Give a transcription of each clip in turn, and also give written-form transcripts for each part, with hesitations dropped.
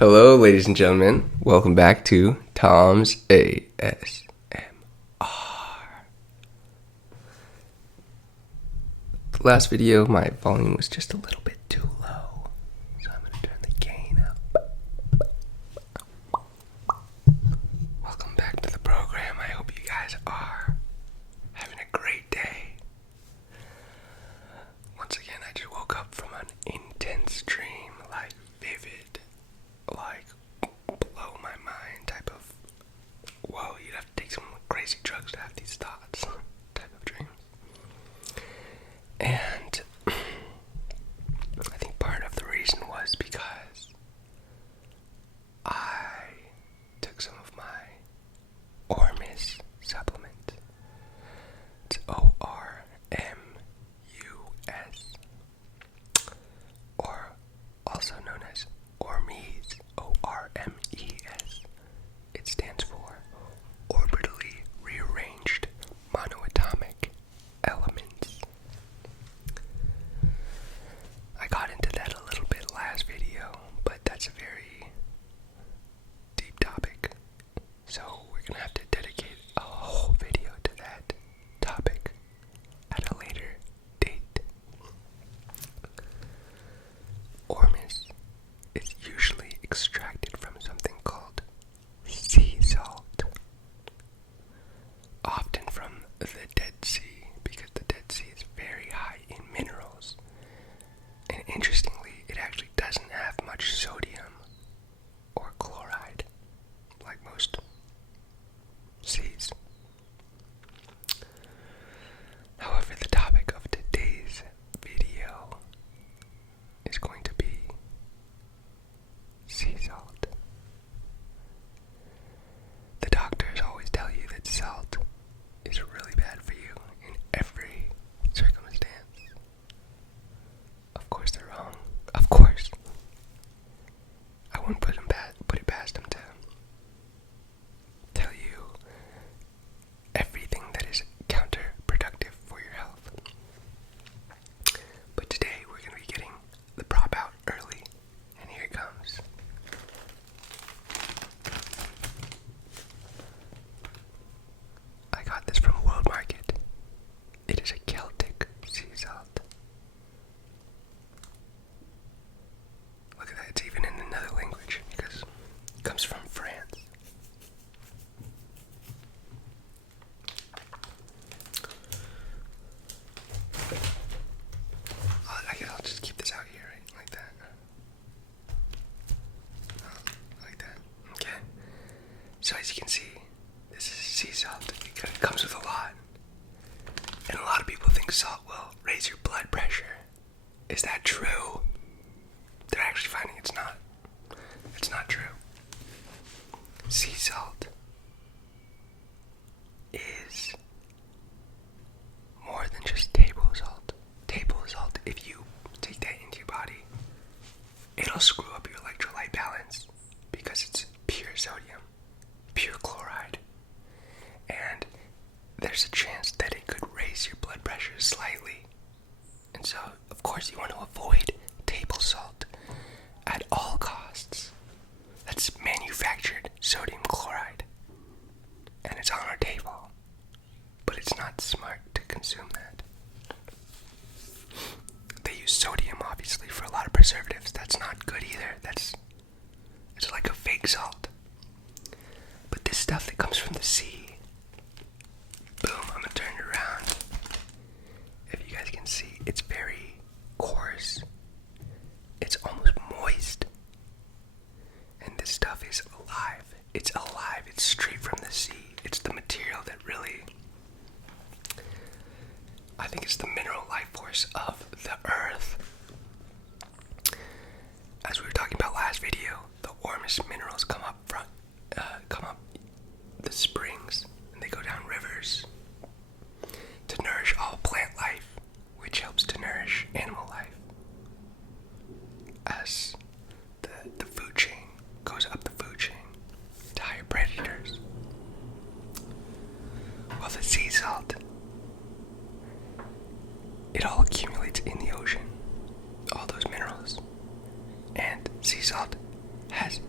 Hello, ladies and gentlemen. Welcome back to Tom's ASMR. The last video, my volume was just a little bit too low, so I'm going to turn the gain up. Welcome back to the program. I hope you guys are having a great day. Once again, I just woke up from an intense dream, like vivid, like blow my mind type of, whoa, you'd have to take some crazy drugs to have these thoughts type of dreams. And I think part of the reason was because I took some of my Ormus supplement. It's Ormus, or also known as Ormes, Ormes. It stands for Orbitally Rearranged Monoatomic Elements. I got into that a little bit last video, but that's a very deep topic, so we're gonna have to dedicate a whole video to that topic at a later date. Ormus is usually extracted from something called sea salt, often from the Dead Sea, because the Dead Sea is very high in minerals. And interestingly, it actually doesn't have much sodium or chloride, like most seas. However, the topic of today's video is going to be sea salt. The doctors always tell you that salt is really bad for you in every circumstance. Of course they're wrong. Of course. I wouldn't put it past them to tell you everything that is counterproductive for your health. But today we're going to be getting the prop out early, and here it comes. I got this from World Market. It is a Celtic sea salt. Look at that, it's even in another language because it comes from France. I'll just keep this out here, right? Like that. Like that. Okay. So as you can see, this is sea salt. It comes with a lot. And a lot of people think salt will raise your blood pressure. Is that true? They're actually finding it's not. It's not true. Sea salt is more than just table salt. Table salt, if you take that into your body, it'll screw up your electrolyte balance because it's pure sodium, pure chloride. And there's a chance that it could raise your blood pressure slightly. And so, of course, you want to avoid table salt at all costs. That's manufactured sodium chloride, and it's on our table, but it's not smart to consume that. They use sodium, obviously, for a lot of preservatives. That's not good either. It's like a fake salt. But this stuff that comes from the sea, boom, I'm gonna turn it around. If you guys can see, it's very coarse. It's almost moist. And this stuff is alive. It's alive. It's straight from the sea. It's the material that really, I think it's the mineral life force of the earth. As we were talking about last video, the Ormus minerals come up the springs, and they go down rivers to nourish all plant life, which helps to nourish animal life. As the food chain goes up the food chain to higher predators. Well, the sea salt, it all accumulates in the ocean, all those minerals. And sea salt has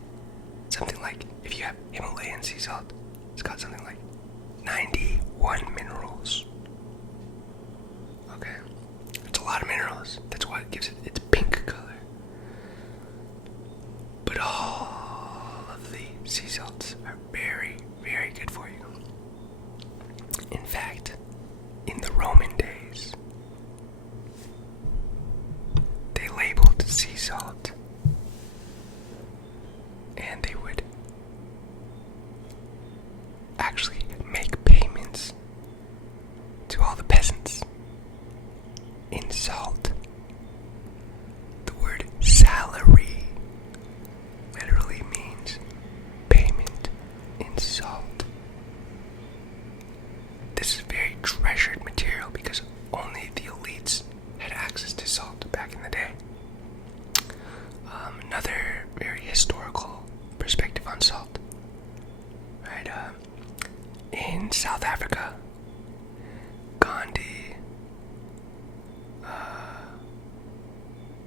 South Africa. Gandhi.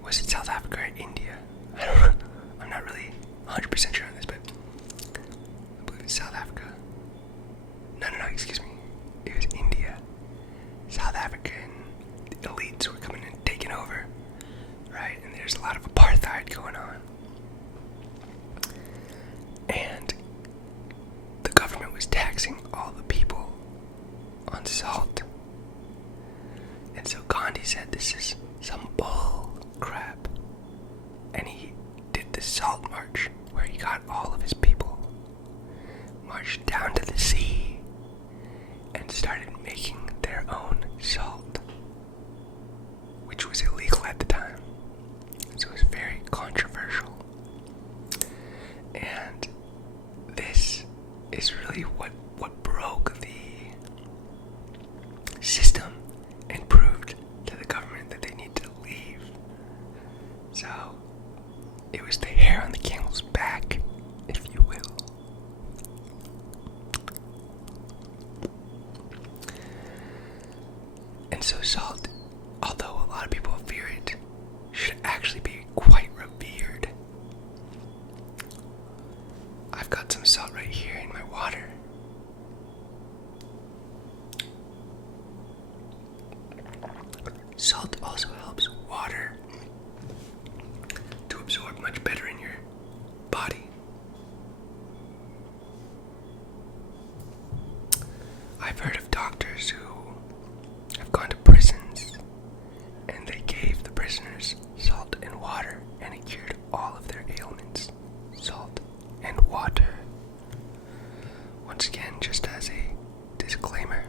Was it South Africa or India? I don't know. I'm not really 100% sure on this, but I believe it's South Africa. No, excuse me. It was India. South African elites were coming and taking over, right? And there's a lot of apartheid going on. And the government was taxing all the people on salt. And so Gandhi said, this is some bull crap. And he did the salt march, where he got all of his people, marched down to the sea, and started making their own salt, which was illegal at the time. So it was very controversial. And this is really what broke the system and proved to the government that they need to leave. So it was the hair on the camel's back, if you will. And so salt, although a lot of people fear it, should actually be quite revered. I've got some salt right here in my water. Salt also helps water to absorb much better in your body. I've heard of doctors who have gone to prisons and they gave the prisoners salt and water and it cured all of their ailments. Salt and water. Once again, just as a disclaimer,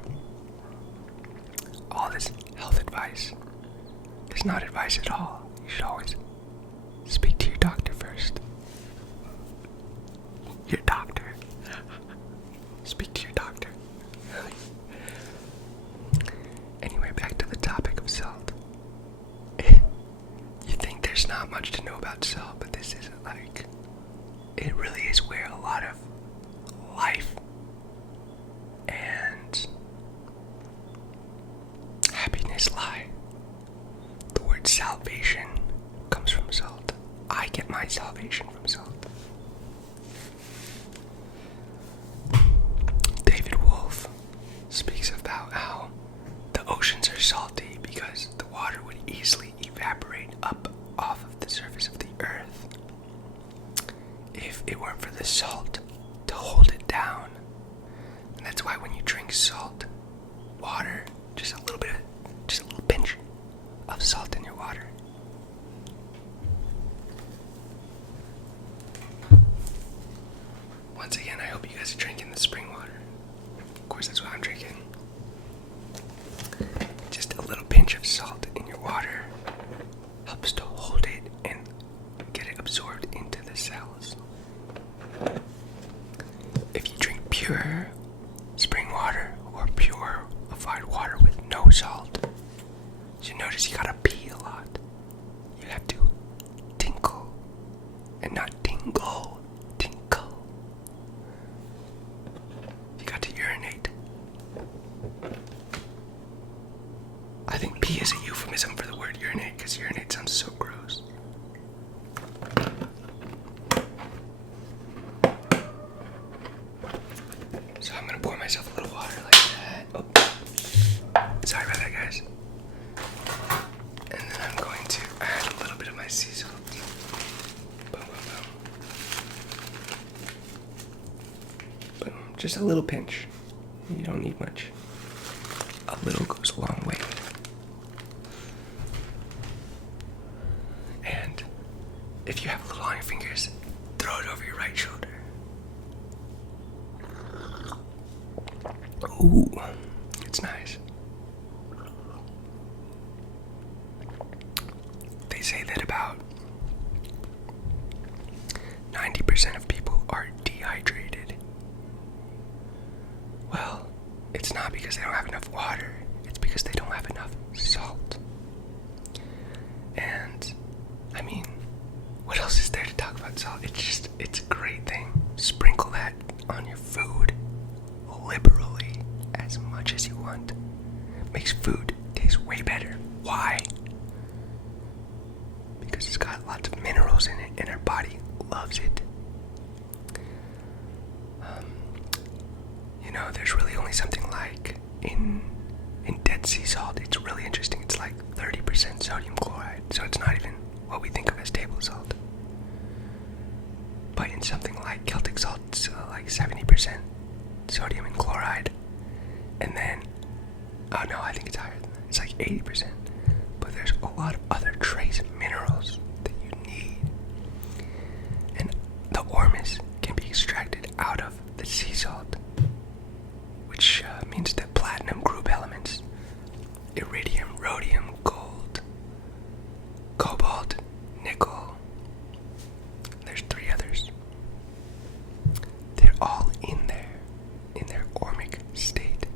all this health advice is not advice at all. You should always speak to your doctor first. Your doctor. Speak to your doctor. Anyway, back to the topic of salt. You think there's not much to know about salt, but this isn't like... It really is where a lot of life and happiness lie. The word salvation comes from salt. I get my salvation from salt. David Wolf speaks about how the oceans are salty because the water would easily evaporate up off of the surface of the earth if it weren't for the salt to hold it down. And that's why when you drink salt water, just a little pinch of salt in your water, once again, I hope you guys are drinking the spring water. Of course, that's what I'm drinking. Just a little pinch of salt in your water helps to hold it and get it absorbed into the cells. If you drink pure spring water or purified water with no salt, you notice you gotta pee a lot. You have to tinkle and not tingle. Tinkle. You got to urinate. I think pee is a euphemism for the word urinate because urinate sounds so gross. So I'm gonna pour myself a little water like that. Oh, sorry about that, guys. And then I'm going to add a little bit of my sea salt. Boom, boom, boom. Boom. Just a little pinch. You don't need much. A little goes a long way. And if you have a little on your fingers, throw it over your right shoulder. Ooh, it's nice. They say that about 90% of people are dehydrated. Well, it's not because they don't have enough water, it's because they don't have enough salt. And, I mean, what else is there to talk about salt? It's a great thing. Sprinkle that on your food liberally. as much as you want. Makes food taste way better. Why? Because it's got lots of minerals in it and our body loves it. There's really only something like in Dead Sea salt, it's really interesting. It's like 30% sodium chloride, so it's not even what we think of as table salt. But in something like Celtic salt, it's like 70% sodium and chloride. And then, oh no, I think it's higher than that. It's like 80%. But there's a lot of other trace minerals that you need. And the Ormus can be extracted out of the sea salt, which means that platinum group elements, iridium, rhodium, gold, cobalt, nickel, there's 3 others. They're all in their ormic state.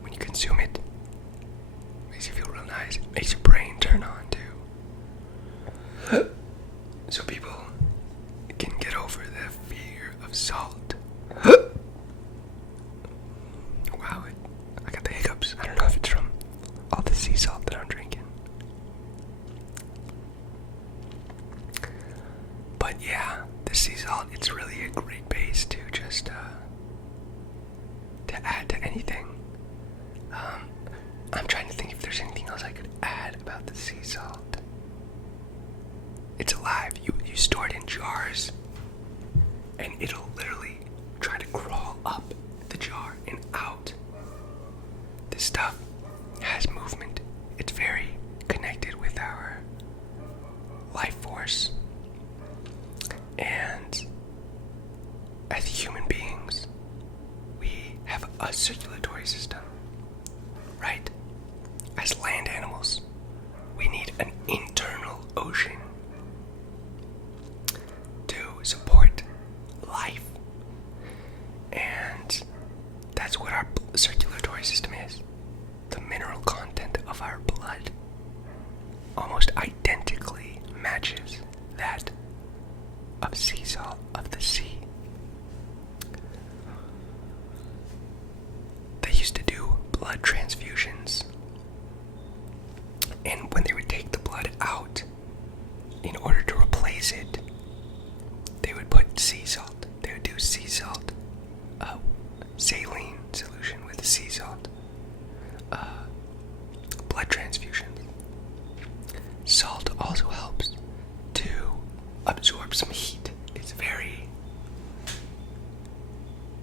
When you consume it, it makes you feel real nice. It makes your brain turn on too. So people can get over the fear of salt. Wow, I got the hiccups. I don't know if it's from all the sea salt that I'm drinking. But yeah, the sea salt, it's really a great base to just to add to anything. I'm trying to think if there's anything else I could add about the sea salt. It's alive. You store it in jars, and it'll literally try to crawl up the jar and out. This stuff has movement. It's very connected with our life force. And as human beings, we have a circulatory system, right? As land animals, we need an internal ocean to support life. And that's what our circulatory system is. The mineral content of our blood almost identically matches that of sea salt, of the sea. They used to do blood transfusions, and when they would take the blood out, in order to replace it, they would put sea salt. They would do sea salt, saline solution with sea salt, blood transfusions. Salt also helps to absorb some heat. It's very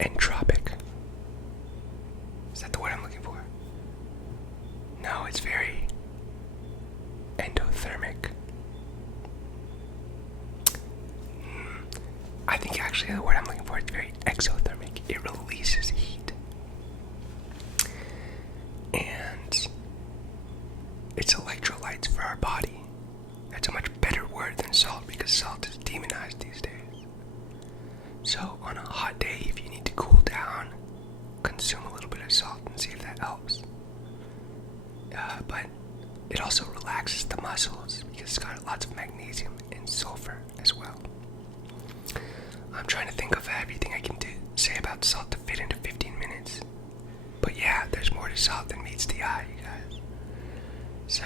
entropic. Is that the word I'm looking for? No, it's very endothermic. I think actually the word I'm looking for is very exothermic. It releases heat. And it's electrolytes for our body. That's a much better word than salt, because salt is demonized these days. So on a hot day, if you need to cool down, consume a little bit of salt and see if that helps. But it also relaxes the muscles because it's got lots of magnesium and sulfur as well. I'm trying to think of everything I can say about salt to fit into 15 minutes. But yeah, there's more to salt than meets the eye, you guys. So